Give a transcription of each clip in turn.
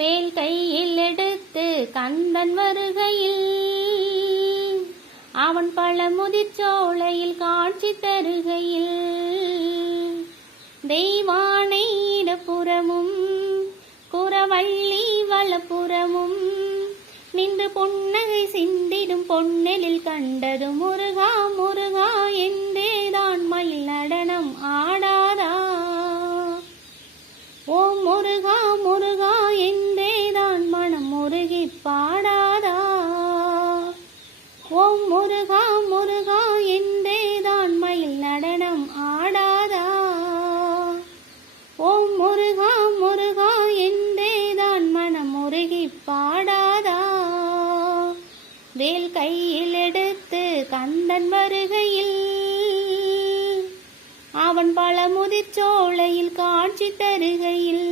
வேல் கையில் எடுத்து கந்தன் வருகையில் அவன் பழமுதிர்ச்சோலையில் காட்சி தருகையில் தெய்வானை இடப்புறமும் குறவள்ளி வலப்புறமும் நின்று புன்னகை சிந்திடும் பொன்னெழில் கண்டது முருகா முருகா என்றேதான் மயில் நடனம் ஆடாதா. ஓம் முருகா முருகா என்றேதான் மனம் முருகி பாடாதா. ஓம் முருகா முருகா என்றேதான் மயில் நடனம் ஆடாதா. ஓம் முருகா முருகா என்றேதான் மனம் முருகி பாடாதா. வேல் கையில் எடுத்து கந்தன் வருகையில் அவன் பழமுதிர்ச்சோலையில் காட்சி தருகையில்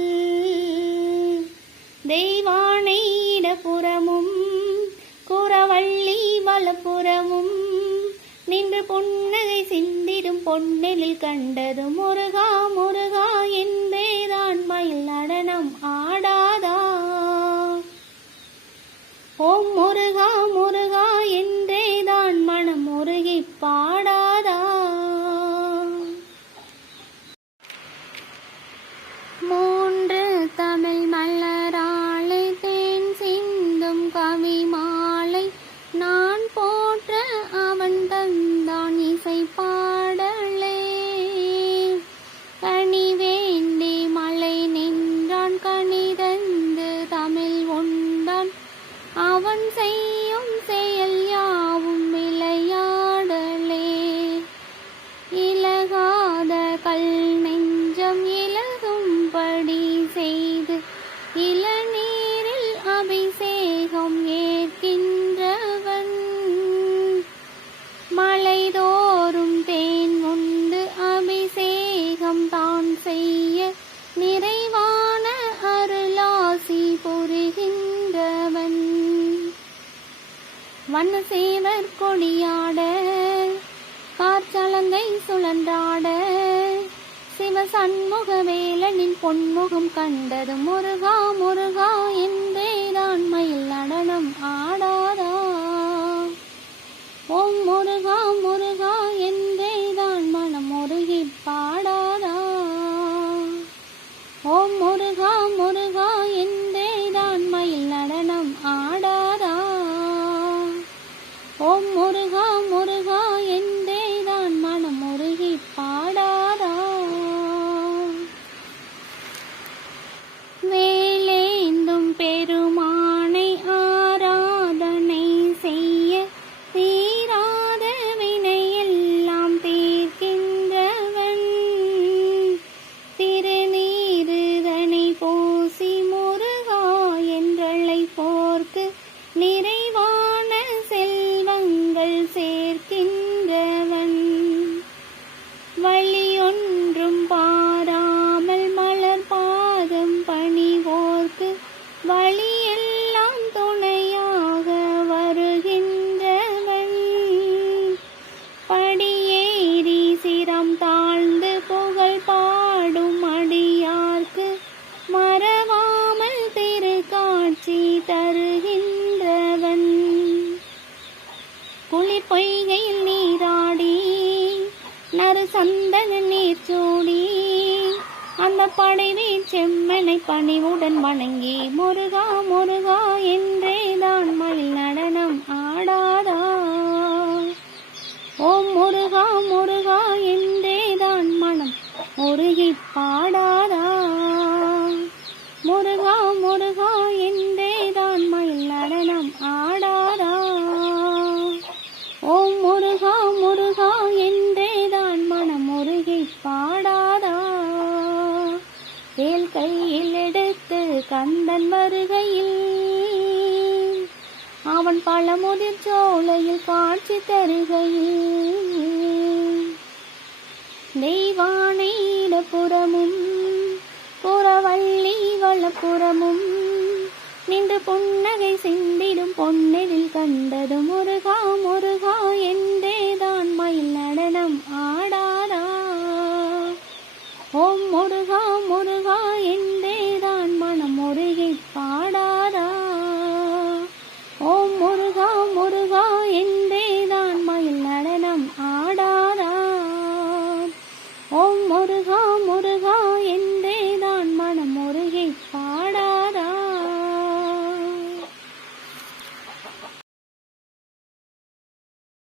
தெய்வானை இடப்புறமும் குறவள்ளி வலப்புறமும் நின்று புன்னகை சிந்திடும் பொன்னெழில் கண்டது முருகா முருகா என்றேதான் மயில் நடனம் ஆடாதா. ஓம் முருகா முருகா என்றேதான் மனம் முருகி பாடாதா. மூன்று தமிழ் மலராளை தேன் சிந்தும் கவி மாலை நான் போற்ற அவன் தந்தான் இசை பாடலே. கனி வேண்டி மலை நின்றான் கனிதந்து தமிழ் உண்டான் அவன் செய்யும் செயல் யாவும் விளையாடலே. இலகாத கல் நெஞ்சம் இலகும்படி செய்து இளநீரில் அபிஷேகம் ஏற்கின்றவன் மலைதோறும் தேன் உண்டு அபிஷேகம் தான் செய்ய நிறைவான அருளாசி புரிகின்றவன். வண்ணசேவர் கொடியாட காற்சலங்கை சுழன்றாட சிவசண்முக வேலனின் பொன்முகம் கண்டது முருகா முருகா என்றேதான் மயில் நடனம் ஆடாதா. ஓம் முருகா முருகா என்றேதான் மனம் முருகி பாடாதா. ஓம் முருகா முருகா என்றேதான் மயில் நடனம் ஆடாதா. ஓம் முருகா முருகா என்றேதான் மனம் முருகி பாடாதா. வேலேந்தும் பெருமானை ஆராதனை செய்ய தீராத வினையெல்லாம் தீர்க்கின்றவன் திருநீருதனை பூசி முருகா என்றழை போர்க்கு நிறைவான செல்வங்கள் சேர்க்கின்றவன். வழியொன்றும் பாராமல் மலர் பாதம் பணிவோர்க்கு வழியெல்லாம் துணையாக வருகின்றவன். படியேறி சிரம் தாழ்ந்து புகழ் பாடும் அடியார்க்கு மறவாமல் திருக்காட்சி தருகின்றவன். குளிர் பொய்கையில் நீராடி நறு சந்தன நீர் சூடி அந்த படைவீர் செம்மனை பணிவுடன் வணங்கி முருகா முருகா என்றேதான் மயில் நடனம் ஆடாதா. ஓம் முருகா முருகா என்றேதான் மனம் முருகி பாடாதா. முருகா முருகா என்றேதான் மயில் நடனம் ஆடாதா. ஓம் முருகா முருகா என்றேதான் மனம் முருகி பாடாதா. வேல் கையில் எடுத்து கந்தன் வருகையில் அவன் பழமுதிர்ச்சோலையில் காட்சி தருகையில் தெய்வானை இடப்புறமும் குறவள்ளி வலப்புறமும் நின்று புன்னகை சிந்திடும் பொன்னெழில் கண்டது முருகா முருகா என்றேதான் மயில் நடனம் ஆடாதா. ஓம் முருகா முருகா என்றேதான் மனம் முருகி பாட முருகா முருகா என்றேதான் மயில் நடனம் ஆடாதா. ஓம் முருகா முருகா